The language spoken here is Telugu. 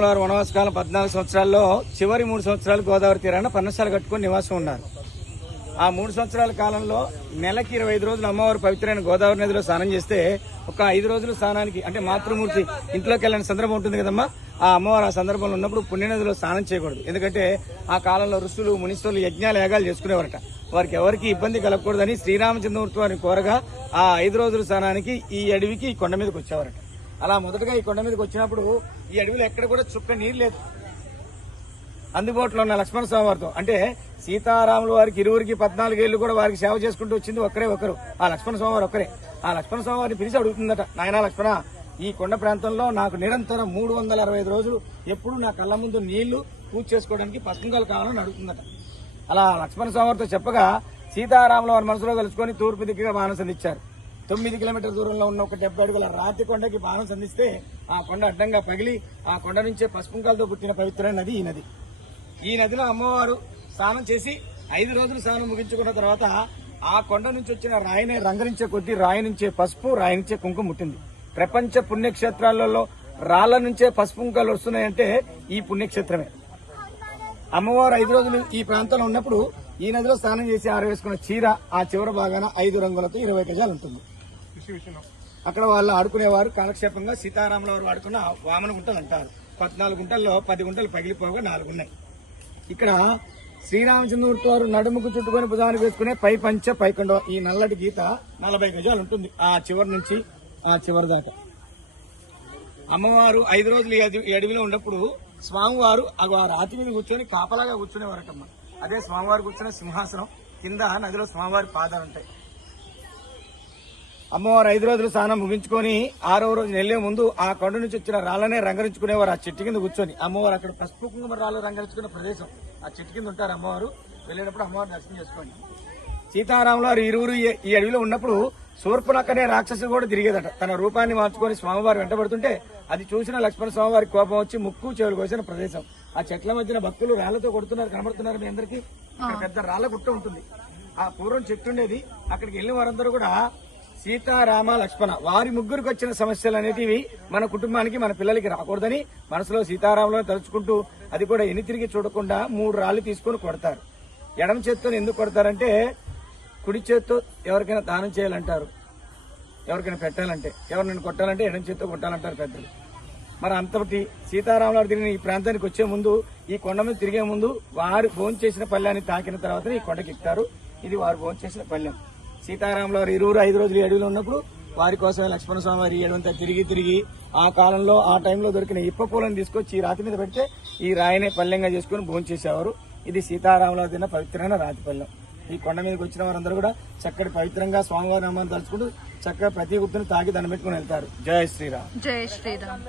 వనవాసకాలం 14 సంవత్సరాల్లో చివరి 3 సంవత్సరాలు గోదావరి తీరాన పర్ణశాల కట్టుకుని నివాసం ఉన్నారు. ఆ 3 సంవత్సరాల కాలంలో నెలకి 25 రోజులు అమ్మవారు పవిత్రమైన గోదావరి నదిలో స్నానం చేస్తే ఒక 5 రోజులు స్నానానికి అంటే మాతృమూర్తి ఇంట్లోకి వెళ్ళిన సందర్భం ఉంటుంది కదమ్మా. ఆ అమ్మవారు ఆ సందర్భంలో ఉన్నప్పుడు పుణ్యనదిలో స్నానం చేయకూడదు. ఎందుకంటే ఆ కాలంలో ఋషులు మునీశ్వరులు యజ్ఞాలు యాగాలు చేసుకునేవారట. వారికి ఎవరికి ఇబ్బంది కలగకూడదని శ్రీరామచంద్రమూర్తి వారిని కోరగా ఆ 5 రోజుల స్నానానికి ఈ అడవికి ఈ కొండ మీదకి వచ్చేవారట. అలా మొదటగా ఈ కొండ మీదకి వచ్చినప్పుడు ఈ అడవిలో ఎక్కడ కూడా చుక్క నీరు లేదు. అందుబాటులో ఉన్న లక్ష్మణ స్వామి వారితో అంటే సీతారాములు వారికి ఇరువురికి 14 ఏళ్లు కూడా వారికి సేవ చేసుకుంటూ వచ్చింది ఒకరు ఆ లక్ష్మణ స్వామి వారు ఒక్కరే. ఆ లక్ష్మణ స్వామి వారిని పిలిచి అడుగుతుందట, నాయనా లక్ష్మణ, ఈ కొండ ప్రాంతంలో నాకు నిరంతరం 365 రోజులు ఎప్పుడు నా కళ్ళ ముందు నీళ్లు పూజ చేసుకోవడానికి పసుపుంకాలు కావాలని అడుగుతుందట. అలా లక్ష్మణ స్వామి వారితో చెప్పగా సీతారాముల వారి మనసులో కలుసుకొని తూర్పు దిక్కుగా బాణం సంధించారు. 9 కిలోమీటర్ల దూరంలో ఉన్న ఒక 70 అడుగుల రాతి కొండకి బాణం సంధిస్తే ఆ కొండ అడ్డంగా పగిలి ఆ కొండ నుంచే పసుపుంకాలతో పుట్టిన పవిత్రమైన నది ఈ నది. ఈ నదిలో అమ్మవారు స్నానం చేసి 5 రోజులు స్నానం ముగించుకున్న తర్వాత ఆ కొండ నుంచి వచ్చిన రాయిని రంగరించే కొద్దీ రాయి నుంచే పసుపు, రాయి నుంచే కుంకుమ ముట్టింది. ప్రపంచ పుణ్యక్షేత్రాలలో రాళ్ల నుంచే పసుపుంకాలు వస్తున్నాయంటే ఈ పుణ్యక్షేత్రమే. అమ్మవారు 5 రోజులు ఈ ప్రాంతంలో ఉన్నప్పుడు ఈ నదిలో స్నానం చేసి ఆరవేసుకున్న చీర ఆ చివరి భాగాన 5 రంగులతో 20 గజాలు ఉంటుంది. అక్కడ వాళ్ళు ఆడుకునేవారు కాలక్షేపంగా సీతారాముల వారు ఆడుకున్న వామన గుంటలు అంటారు. 14 గుంటల్లో 10 గుంటలు పగిలిపోగా 4 ఉన్నాయి. ఇక్కడ శ్రీరామచంద్రమూర్తి వారు నడుముకు చుట్టుకొని భుజానికి వేసుకునే పై పంచ పైకొండ ఈ నల్లటి గీత 40 గజాలు ఉంటుంది ఆ చివరి నుంచి ఆ చివరి దాకా. అమ్మవారు 5 రోజులు ఈ అడవిలో ఉన్నప్పుడు స్వామివారు ఆ రాతి మీద కూర్చొని కాపలాగా కూర్చునేవారటమ్మ. అదే స్వామివారు కూర్చున్న సింహాసనం కింద నదిలో స్వామివారి పాదాలు ఉంటాయి. అమ్మవారు 5 రోజులు స్నానం ముగించుకొని 6వ రోజు వెళ్లే ముందు ఆ కొండ నుంచి వచ్చిన రాళ్లనే రంగరించుకునేవారు. ఆ చెట్టు కింద కూర్చొని అమ్మవారు అక్కడ పసుపు కుంకుమ రాళ్ళు రంగరించుకునే ప్రదేశం ఆ చెట్టు కింద ఉంటారు. అమ్మవారు వెళ్ళేటప్పుడు అమ్మవారు దర్శనం చేసుకోండి. సీతారాములు వారు ఇరువురు ఈ అడవిలో ఉన్నప్పుడు శూర్పణఖనే రాక్షసు కూడా తిరిగేదట. తన రూపాన్ని మార్చుకొని స్వామివారు వెంటబడుతుంటే అది చూసిన లక్ష్మణ స్వామివారి కోపం వచ్చి ముక్కు చెవులు కోసిన ప్రదేశం. ఆ చెట్ల మధ్యన భక్తులు రాళ్లతో కొడుతున్నారు, కనబడుతున్నారు మీ అందరికీ. పెద్ద రాళ్ల గుట్ట ఉంటుంది. ఆ పూర్వం చెట్టు ఉండేది. అక్కడికి వెళ్లిన వారందరూ కూడా సీతారామ లక్ష్మణ వారి ముగ్గురికి వచ్చిన సమస్యలు అనేటివి మన కుటుంబానికి మన పిల్లలకి రాకూడదని మనసులో సీతారాములను తలుచుకుంటూ అది కూడా ఎన్ని తిరిగి చూడకుండా 3 రాళ్లు తీసుకుని కొడతారు. ఎడమ చేత్తో ఎందుకు కొడతారంటే కుడి చేత్తో ఎవరికైనా దానం చేయాలంటారు, ఎవరికైనా పెట్టాలంటే, ఎవరినైనా కొట్టాలంటే ఎడమ చేత్తో కొట్టాలంటారు పెద్దలు. మరి అంతటి సీతారాములు తిరిగిన ఈ ప్రాంతానికి వచ్చే ముందు ఈ కొండ మీద తిరిగే ముందు వారు భోంచేసిన పళ్ళ్యాన్ని తాకిన తర్వాత ఈ కొండకి ఎక్కుతారు. ఇది వారు భోంచేసిన పళ్ళ్యం. సీతారాముల వారు ఇరువురు 5 రోజులు ఈ అడవిలో ఉన్నప్పుడు వారి కోసమే లక్ష్మణ స్వామి వారి ఏడంతా తిరిగి ఆ కాలంలో ఆ టైంలో దొరికిన ఇప్ప పూలను తీసుకొచ్చి ఈ రాతి మీద పెడితే ఈ రాయినే పల్లెంగా చేసుకుని భోంచేసేవారు. ఇది సీతారాముల తిన్న పవిత్రమైన రాతి పల్లెం. ఈ కొండ మీదకి వచ్చిన వారందరూ కూడా చక్కటి పవిత్రంగా స్వామివారి నామాన్ని తలుచుకుంటూ చక్కగా ప్రతి గుర్తును తాకి దండం పెట్టుకుని వెళ్తారు. జై శ్రీరామ్. జై శ్రీరామ్.